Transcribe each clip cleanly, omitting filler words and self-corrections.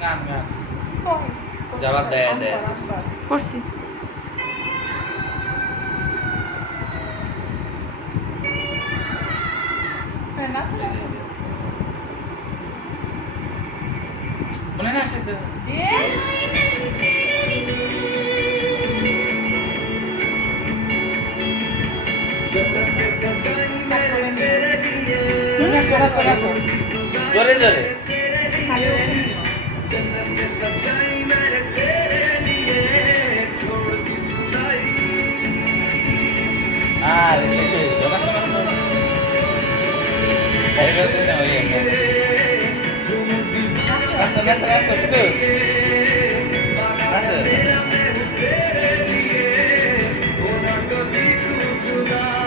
গান গান জবাব দে দে করছি বলে না আসে তো জোরে জোরে শেষ হয়ে গেল নাচো নাচো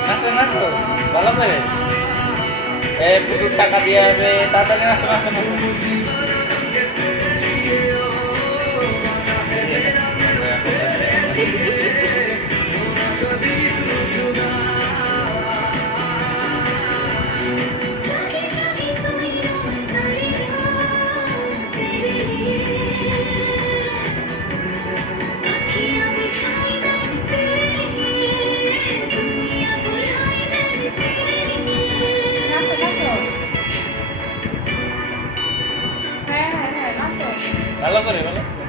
নাচো নাচো ভালো করে পুকুর টাকা দিয়ে হবে তাড়াতাড়ি নাচো নাচো নাচো ভালো করে বলো